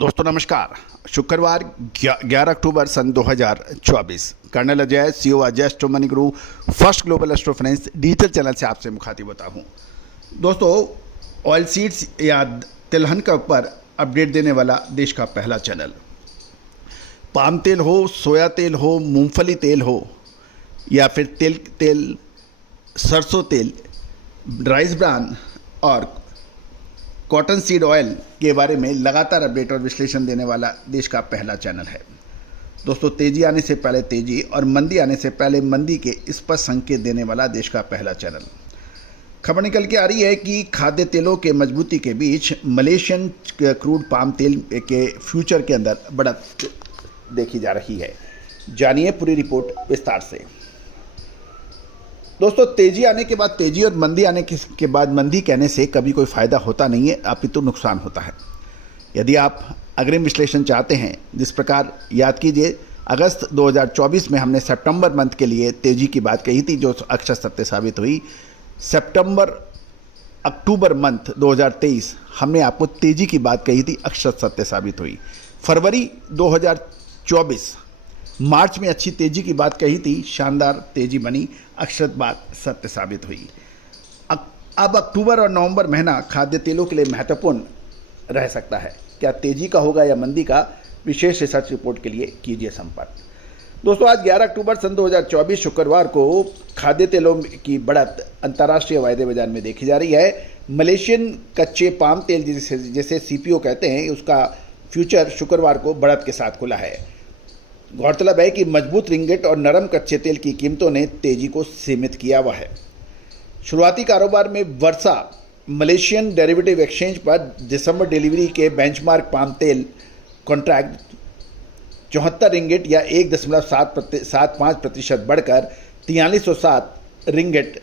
दोस्तों नमस्कार। शुक्रवार 11 अक्टूबर सन 2024 colonel Ajay CO Ajay astro money guru first global astro finance digital channel से आपसे मुखातिब होता हूं। दोस्तों ऑयल सीड्स या तिलहन के ऊपर अपडेट देने वाला देश का पहला चैनल। पाम तेल हो, सोया तेल हो, मूंगफली तेल हो या फिर तेल सरसों तेल, राइस ब्रान और कॉटन सीड ऑयल के बारे में लगातार अपडेट और विश्लेषण देने वाला देश का पहला चैनल है। दोस्तों तेजी आने से पहले तेजी और मंदी आने से पहले मंदी के स्पष्ट संकेत देने वाला देश का पहला चैनल। खबर निकल के आ रही है कि खाद्य तेलों के मजबूती के बीच मलेशियन क्रूड पाम तेल के फ्यूचर के अंदर बढ़त देखी जा रही है। जानिए पूरी रिपोर्ट विस्तार से। दोस्तों तेजी आने के बाद तेजी और मंदी आने के बाद मंदी कहने से कभी कोई फायदा होता नहीं है, अपितु नुकसान होता है। यदि आप अग्रिम विश्लेषण चाहते हैं, जिस प्रकार याद कीजिए अगस्त 2024 में हमने सितंबर मंथ के लिए तेजी की बात कही थी जो अक्षर सत्य साबित हुई। सितंबर अक्टूबर मंथ 2023 हमने आपको तेजी की बात कही थी, अक्षर सत्य साबित हुई। फरवरी 2024 मार्च में अच्छी तेजी की बात कही थी, शानदार तेजी बनी, अक्षर बात सत्य साबित हुई। अब अक्टूबर और नवंबर महीना खाद्य तेलों के लिए महत्वपूर्ण रह सकता है। क्या तेजी का होगा या मंदी का? विशेष रिसर्च रिपोर्ट के लिए कीजिए संपर्क। दोस्तों आज 11 अक्टूबर सन 2024 शुक्रवार को खाद्य तेलों की बढ़त अंतर्राष्ट्रीय वायदे बाजार में देखी जा रही है। मलेशियन कच्चे पाम तेल जिसे सीपीओ कहते हैं, उसका फ्यूचर शुक्रवार को बढ़त के साथ खुला है। गौरतलब है कि मजबूत रिंगिट और नरम कच्चे तेल की कीमतों ने तेजी को सीमित किया हुआ है। शुरुआती कारोबार में वर्षा मलेशियन डेरिवेटिव एक्सचेंज पर दिसंबर डिलीवरी के बेंचमार्क पाम तेल कॉन्ट्रैक्ट 74 रिंगिट या 1.75% बढ़कर 4307 रिंगिट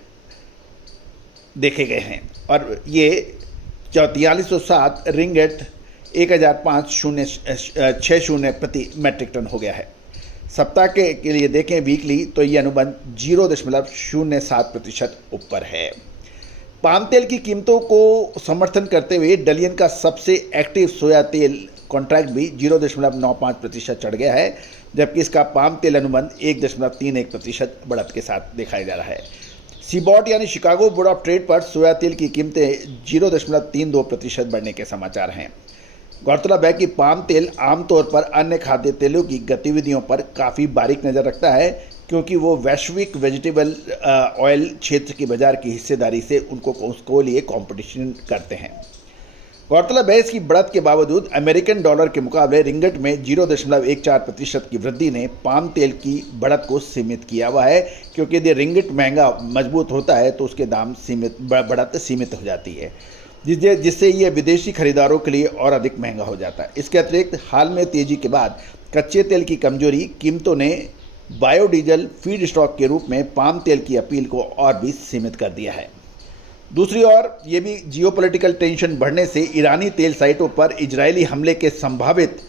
देखे गए हैं और ये 4307 रिंगिट 1560 प्रति मैट्रिक टन हो गया है। सप्ताह के लिए देखें वीकली तो ये अनुबंध 0.07% ऊपर है। पाम तेल की कीमतों को समर्थन करते हुए डलियन का सबसे एक्टिव सोया तेल कॉन्ट्रैक्ट भी 0.95% चढ़ गया है, जबकि इसका पाम तेल अनुबंध 1.31% बढ़त के साथ दिखाया जा रहा है। सीबॉट यानी शिकागो बोर्ड ऑफ ट्रेड पर सोया तेल की कीमतें 0.32% बढ़ने के समाचार हैं। गौरतलब है कि पाम तेल आमतौर पर अन्य खाद्य तेलों की गतिविधियों पर काफ़ी बारीक नज़र रखता है, क्योंकि वो वैश्विक वेजिटेबल ऑयल क्षेत्र की बाजार की हिस्सेदारी से उसको लिए कंपटीशन करते हैं। गौरतलब है इसकी बढ़त के बावजूद अमेरिकन डॉलर के मुकाबले रिंगिट में 0.14% की वृद्धि ने पाम तेल की बढ़त को सीमित किया हुआ है, क्योंकि यदि रिंगिट महंगा मजबूत होता है तो उसके दाम बढ़त सीमित हो जाती है, जिससे ये विदेशी खरीदारों के लिए और अधिक महंगा हो जाता है। इसके अतिरिक्त हाल में तेजी के बाद कच्चे तेल की कमजोरी कीमतों ने बायोडीजल फीड स्टॉक के रूप में पाम तेल की अपील को और भी सीमित कर दिया है। दूसरी ओर ये भी जियोपॉलिटिकल टेंशन बढ़ने से ईरानी तेल साइटों पर इजरायली हमले के संभावित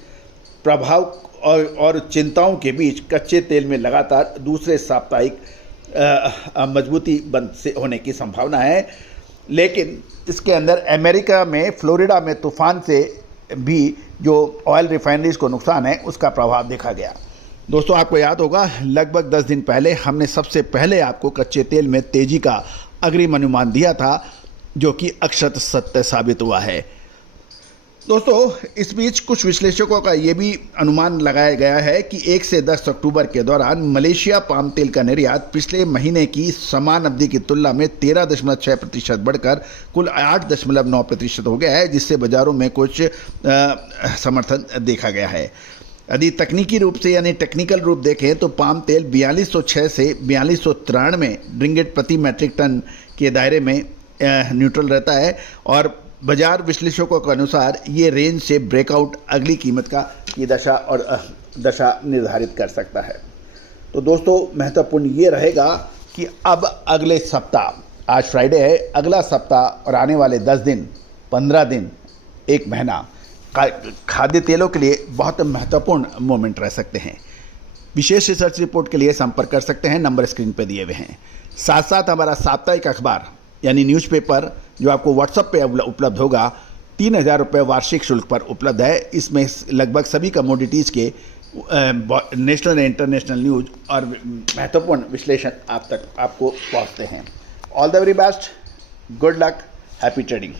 प्रभाव और चिंताओं के बीच कच्चे तेल में लगातार दूसरे साप्ताहिक मजबूती बंद से होने की संभावना है। लेकिन इसके अंदर अमेरिका में फ्लोरिडा में तूफान से भी जो ऑयल रिफाइनरीज को नुकसान है उसका प्रभाव देखा गया। दोस्तों आपको याद होगा लगभग 10 दिन पहले हमने सबसे पहले आपको कच्चे तेल में तेजी का अग्रिम अनुमान दिया था, जो कि अक्षर सत्य साबित हुआ है। दोस्तों इस बीच कुछ विश्लेषकों का ये भी अनुमान लगाया गया है कि 1 से 10 अक्टूबर के दौरान मलेशिया पाम तेल का निर्यात पिछले महीने की समान अवधि की तुलना में 13.6% बढ़कर कुल 8.9% हो गया है, जिससे बाजारों में कुछ समर्थन देखा गया है। यदि तकनीकी रूप से यानी टेक्निकल रूप देखें तो पाम तेल 4206 से 4293 रिंगिट प्रति मैट्रिक टन के दायरे में न्यूट्रल रहता है और बाजार विश्लेषकों के अनुसार ये रेंज से ब्रेकआउट अगली कीमत की दशा निर्धारित कर सकता है। तो दोस्तों महत्वपूर्ण ये रहेगा कि अब अगले सप्ताह, आज फ्राइडे है, अगला सप्ताह और आने वाले 10 दिन, 15 दिन, एक महीना खाद्य तेलों के लिए बहुत महत्वपूर्ण मोमेंट रह सकते हैं। विशेष रिसर्च रिपोर्ट के लिए संपर्क कर सकते हैं, नंबर स्क्रीन पर दिए हुए हैं। साथ साथ हमारा साप्ताहिक अखबार यानी न्यूज़पेपर जो आपको व्हाट्सएप पे उपलब्ध होगा, 3,000 रुपये वार्षिक शुल्क पर उपलब्ध है। इसमें लगभग सभी कमोडिटीज़ के नेशनल एंड इंटरनेशनल न्यूज़ और महत्वपूर्ण विश्लेषण आप तक आपको पहुंचते हैं। All the very best, good luck, happy trading.